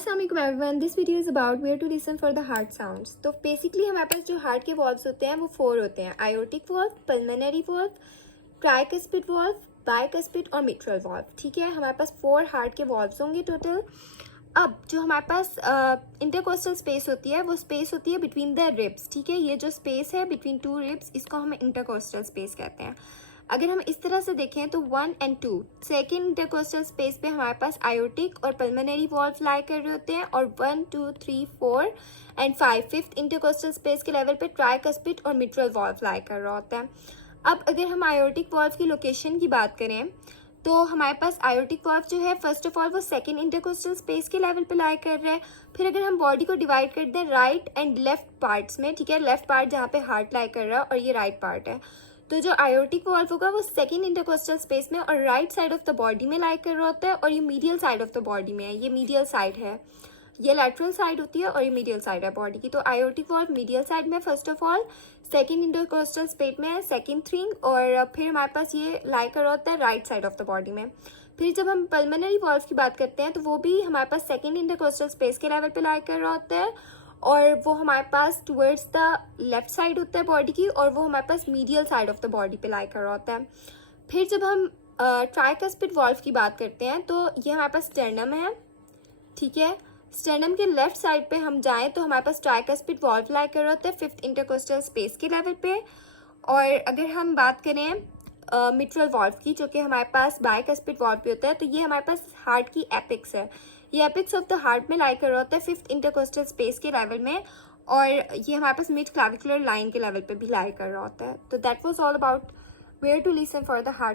अस्सलाम वालेकुम everyone, this video is about where to listen for the heart sounds. तो basically हमारे पास जो हार्ट के वॉल्व्स होते हैं वो 4 होते हैं: aortic valve, pulmonary valve, tricuspid valve, bicuspid और मिट्रल वॉल्व। ठीक है, हमारे पास 4 हार्ट के वॉल्व्स होंगे टोटल। अब जो हमारे पास इंटरकोस्टल स्पेस होती है वो स्पेस होती है बिटवीन द रिब्स। ठीक है, ये जो स्पेस है बिटवीन 2 रिब्स इसको हम इंटरकोस्टल स्पेस कहते हैं। अगर हम इस तरह से देखें तो 1 और 2 सेकेंड इंटरकोस्टल स्पेस पे हमारे पास आयोटिक और पल्मोनरी वॉल्व लाई कर रहे होते हैं, और 1, 2, 3, 4 और 5 फिफ्थ इंटरकोस्टल स्पेस के लेवल पे ट्राइकस्पिड और मिट्रल वॉल्व लाई कर रहा होता है। अब अगर हम आयोटिक वॉल्व की लोकेशन की बात करें तो हमारे पास आयोटिक वॉल्व जो है फर्स्ट ऑफ ऑल वो सेकेंड इंटरकोस्टल स्पेस के लेवल पे लाई कर रहा है। फिर अगर हम बॉडी को डिवाइड कर दें राइट एंड लेफ्ट पार्ट्स में, ठीक है, लेफ्ट पार्ट जहाँ पे हार्ट लाई कर रहा है और ये राइट पार्ट है, तो जो आयोटिक वॉल्व होगा वो सेकेंड इंटरकोस्टल स्पेस में और right side of the body में लाई कर रहा होता है, और ये medial side of the body में है। ये मीडियल साइड है, ये लैटरल साइड होती है और ये मीडियल साइड है बॉडी की। तो आयोटिक वॉल्व मीडियल साइड में first of all, second intercostal space में है सेकेंड थिंग, और फिर हमारे पास ये लाई कर रहा होता है right side of the body में। फिर जब हम पल्मोनरी वॉल्व की बात करते हैं तो वो भी हमारे पास सेकेंड इंटरकोस्टल स्पेस के लेवल पे लाई कर रहा होता है, और वो हमारे पास टुवर्ड्स द लेफ्ट साइड होता है बॉडी की, और वो हमारे पास medial side of the body पे लाई कर रहा होता है। फिर जब हम ट्राइकस्पिड वॉल्व की बात करते हैं तो ये हमारे पास स्टर्नम है। ठीक है, स्टर्नम के लेफ्ट साइड पे हम जाएं तो हमारे पास ट्राइकस्पिड वॉल्व लाई कर रहा होता है फिफ्थ इंटरकोस्टल स्पेस के लेवल पे। और अगर हम बात करें मिट्रल वॉल्व की, जो कि हमारे पास बाइकस्पिड वॉल्व पे होता है, तो ये हमारे पास हार्ट की एपिक्स है। ये एपिक्स ऑफ द हार्ट में लाई कर रहा होता है फिफ्थ इंटरकोस्टल स्पेस के लेवल में, और ये हमारे पास मिड क्लाविकुलर लाइन के लेवल पे भी लाई कर रहा होता है। तो that was all about where to listen for the heart.